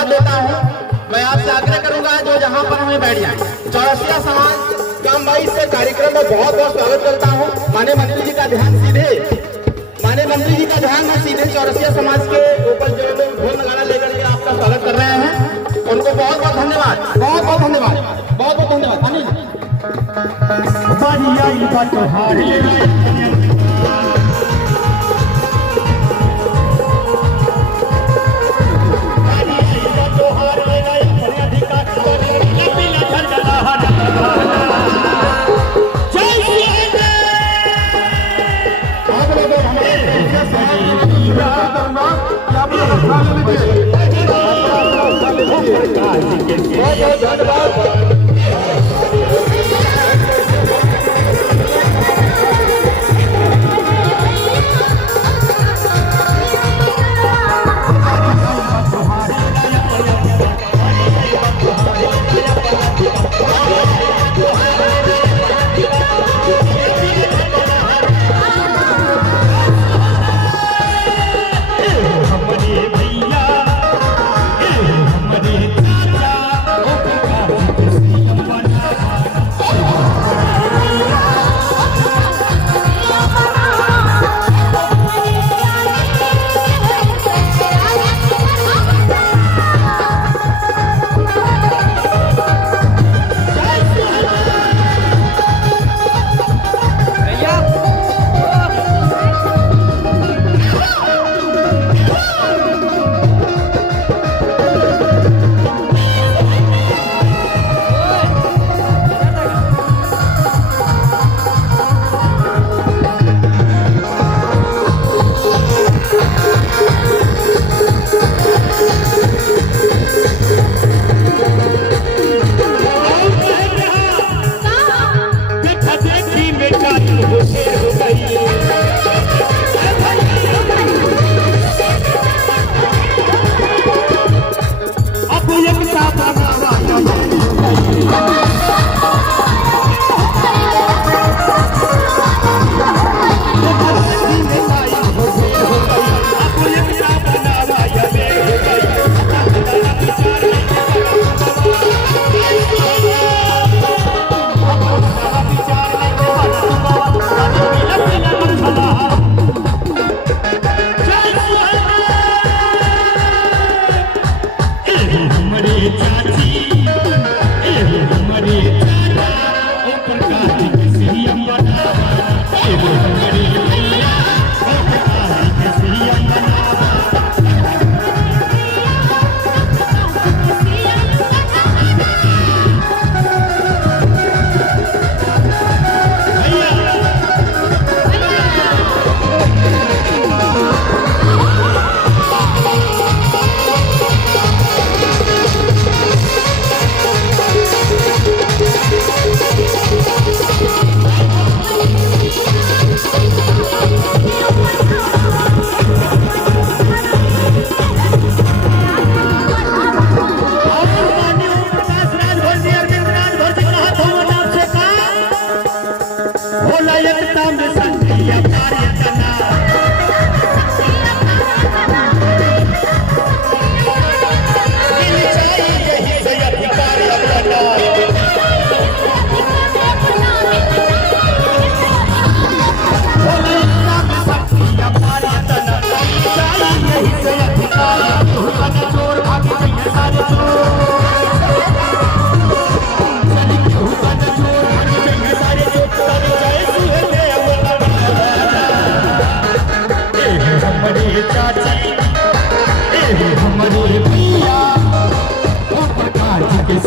धन्यवाद देता हूँ। मैं आपसे आग्रह करूंगा जो जहाँ पर हमें बैठ जाए। चौरसिया समाज काम 22 से कार्यक्रम में बहुत बहुत स्वागत करता हूँ। माननीय मंत्री जी का ध्यान सीधे चौरसिया समाज के ऊपर जो लोग ढोल नगाड़ा लेकर के आपका स्वागत कर रहे हैं, उनको बहुत बहुत धन्यवाद, बहुत बहुत धन्यवाद, बहुत बहुत धन्यवाद।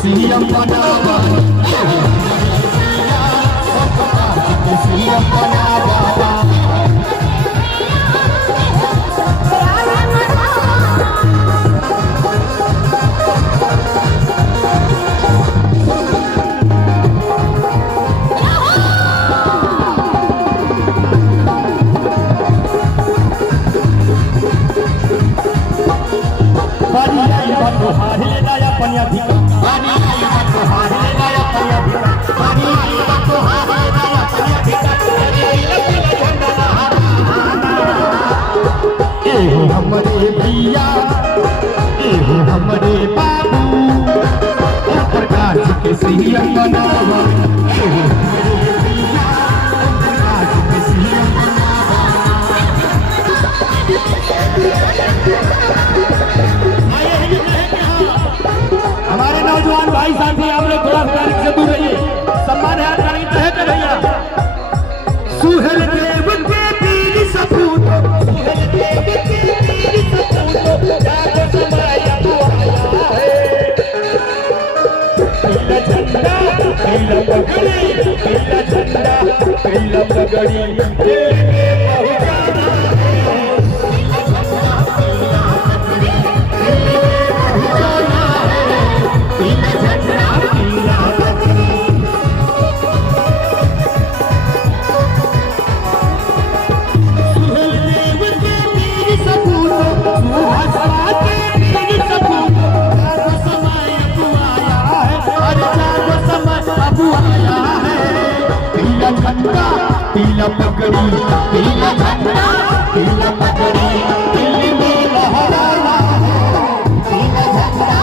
सीएम बनावा सीएम बनावा पनिया सीएम बनावा आज के सीएम हमारे नौजवान भाई साथी आप लोग थोड़ा तारीख से दूर रहिए, सम्मान है तारीख है कर भैया। सुहेल देव के पीर सपूत, सुहेल देव के पीर सपूत, जागो समय आया है। पीला झंडा पीला पगड़ी, पीला झंडा पीला पगड़ी, दिल में पहुंचाना है। पीला पगड़ी पीला झंडा पीला पगड़ी, दिल्ली में लहराना है। पीला झंडा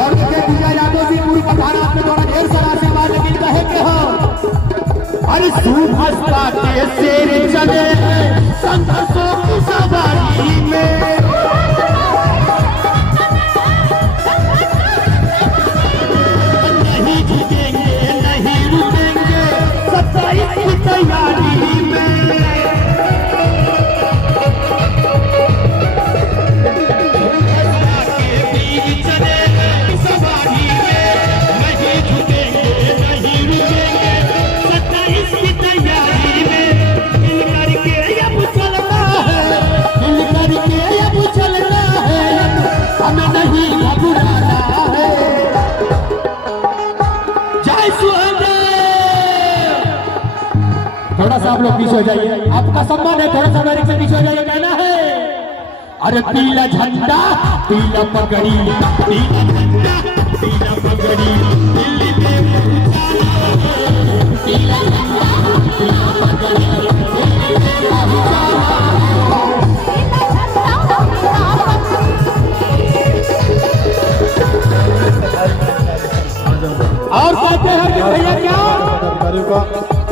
और देखिए विजय यादव जी पूरी भारत में थोड़ा ढेर सारा आशीर्वाद लेकिन कहे के हो अरे सुभाषता के शेर चले संघर्षों की सवारी में, तैयारी में के बीच चले सवारी में, नहीं झुकेंगे नहीं रुकेंगे 27 की तैयारी में। मिल करके अब चलना है, मिल करके अब चलना है, हमें नहीं घबराना है। जय सुहेलदेव। थोड़ा सा आप लोग पीछे हो जाइए, आपका सम्मान है, थोड़ा सा मेरे से पीछे हो जाइए, कहना है अरे पीला झंडा पीला पगड़ी, पीला झंडा पीला पगड़ी, दिल्ली में पहुंचाना है। पीला झंडा पीला पगड़ी, दिल्ली में पहुंचाना है। और कहते हैं कि भैया क्या अधिकारियों का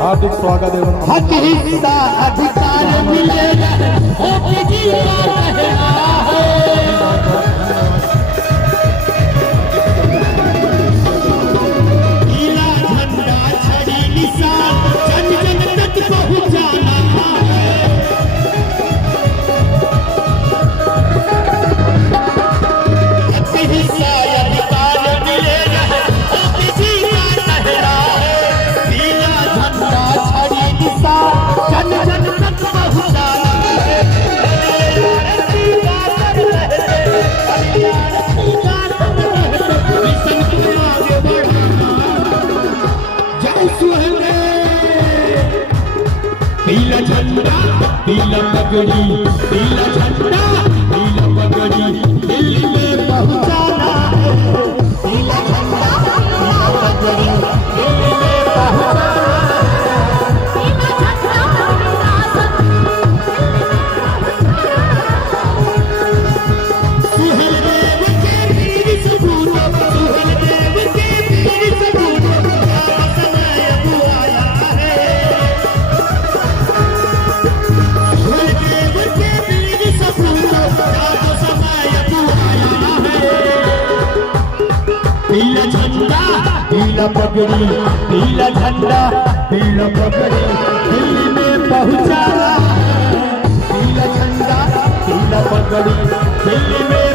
हार्दिक स्वागत एवं हक हिस्सा अधिकार मिलेगा, होके जीवा कहना है। पीला झंडा छड़ी निशान जन जन तक पहुंचाना है। हक हिस्सा अधिकार मिलेगा, होके जीवा कहना है। पीला झंडा छड़ी निशान जन जन तक पहुंचाना है। जय सुहेलदेव। पीला झंडा पीला पगड़ी, पीला झंडा पीला पगड़ी, दिल्ली में पहुंचाना है। पीला झंडा पीला पगड़ी, दिल्ली में पहुंचाना पीला झंडा पीला पगड़ी, पीला झंडा पीला पगड़ी, दिल्ली में पहुंचाना है। पीला झंडा पीला पगड़ी, दिल्ली में